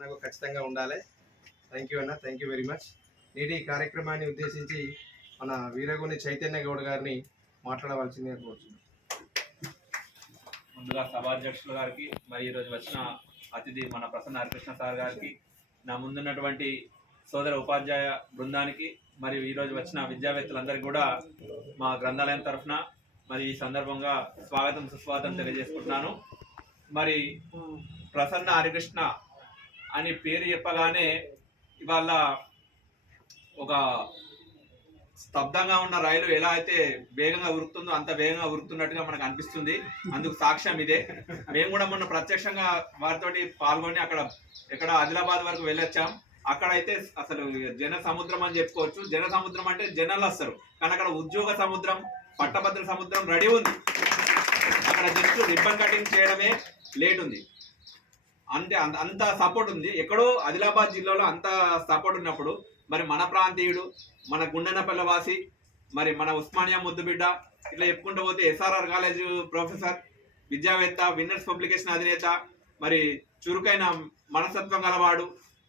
నాకు ఖచ్చితంగా ఉండాలి. థ్యాంక్ యూ అన్న థ్యాంక్ యూ వెరీ మచ్ నేటి ఈ కార్యక్రమాన్ని ఉద్దేశించి మన వీరగుని చైతన్య గౌడ్ గారిని మాట్లాడవలసిందిగా కోరుతున్నాను ముందుగా సభాధ్యక్షుల గారికి మరి ఈరోజు వచ్చిన అతిథి మన ప్రసన్న హరికృష్ణ సార్ గారికి నా ముందున్నటువంటి సోదర ఉపాధ్యాయ బృందానికి మరియు ఈరోజు వచ్చిన విద్యావేత్తలందరికీ కూడా మా గ్రంథాలయం తరఫున మరి ఈ సందర్భంగా స్వాగతం సుస్వాగతం తెలియజేసుకుంటున్నాను. మరి ప్రసన్న హరికృష్ణ అని పేరు చెప్పగానే ఇవాళ ఒక స్తబ్దంగా ఉన్న రైలు ఎలా అయితే వేగంగా ఉరుకుతుందో అంత వేగంగా ఉరుకుతున్నట్టుగా మనకు అనిపిస్తుంది. అందుకు సాక్ష్యం ఇదే. మేము కూడా మొన్న ప్రత్యక్షంగా వారితోటి పాల్గొని అక్కడ ఎక్కడ ఆదిలాబాద్ వరకు వెళ్ళొచ్చాం. అక్కడైతే అసలు జన సముద్రం అని చెప్పుకోవచ్చు. జన సముద్రం అంటే జనాలు వస్తారు. కానీ అక్కడ ఉద్యోగ సముద్రం పట్టభద్ర సముద్రం రెడీ ఉంది. అక్కడ జస్ట్ రిబ్బన్ కటింగ్ చేయడమే లేట్ ఉంది. అంటే అంత అంత సపోర్ట్ ఉంది. ఎక్కడో ఆదిలాబాద్ జిల్లాలో అంత సపోర్ట్ ఉన్నప్పుడు మరి మన ప్రాంతీయుడు మన గుండెనపల్లి వాసి మరి మన ఉస్మానియా ముద్దుబిడ్డ ఇట్లా చెప్పుకుంటూ పోతే ఎస్ఆర్ఆర్ కాలేజ్ ప్రొఫెసర్ విద్యావేత్త విన్నర్స్ పబ్లికేషన్ అధినేత మరి చురుకైన మనస్తత్వం గలవాడు.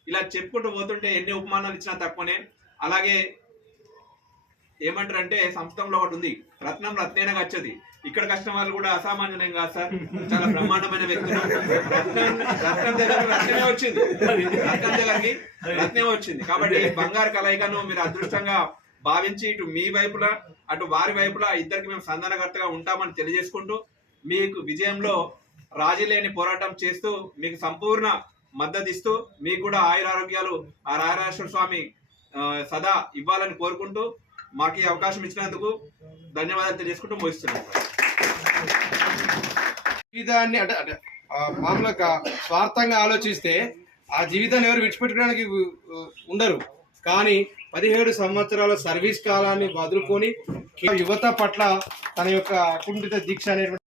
ఇలా చెప్పుకుంటూ పోతుంటే ఎన్ని ఉపమానాలు ఇచ్చినా తక్కువనే. అలాగే ఏమంటారంటే సంస్కృతంలో ఒకటి ఉంది. రత్నం రత్నేన గచ్చది ఇక్కడ వాళ్ళు కూడా అసామాన్యం కాదు సార్. చాలా బ్రహ్మాండమైన వ్యక్తులు. రత్నం రత్నం దగ్గర రత్నమే వచ్చింది. రత్నం దగ్గరికి రత్నమే వచ్చింది. కాబట్టి బంగారు కలయికను మీరు అదృష్టంగా భావించి ఇటు మీ వైపులా అటు వారి వైపులా ఇద్దరికి మేము సంధానకర్తగా ఉంటామని తెలియజేసుకుంటూ మీకు విజయంలో రాజీ లేని పోరాటం చేస్తూ మీకు సంపూర్ణ మద్దతు ఇస్తూ మీకు కూడా ఆయురారోగ్యాలు ఆ రాయరాజేశ్వర స్వామి సదా ఇవ్వాలని కోరుకుంటూ మాకు ఈ అవకాశం ఇచ్చినందుకు ధన్యవాదాలు తెలియజేసుకుంటూ ముగిస్తున్నాం. జీవితాన్ని అంటే అంటే మామూలుగా స్వార్థంగా ఆలోచిస్తే ఆ జీవితాన్ని ఎవరు విడిచిపెట్టడానికి ఉండరు. కానీ పదిహేడు సంవత్సరాల సర్వీస్ కాలాన్ని వదులుకొని యువత పట్ల తన యొక్క అకుంఠిత దీక్ష అనేటువంటి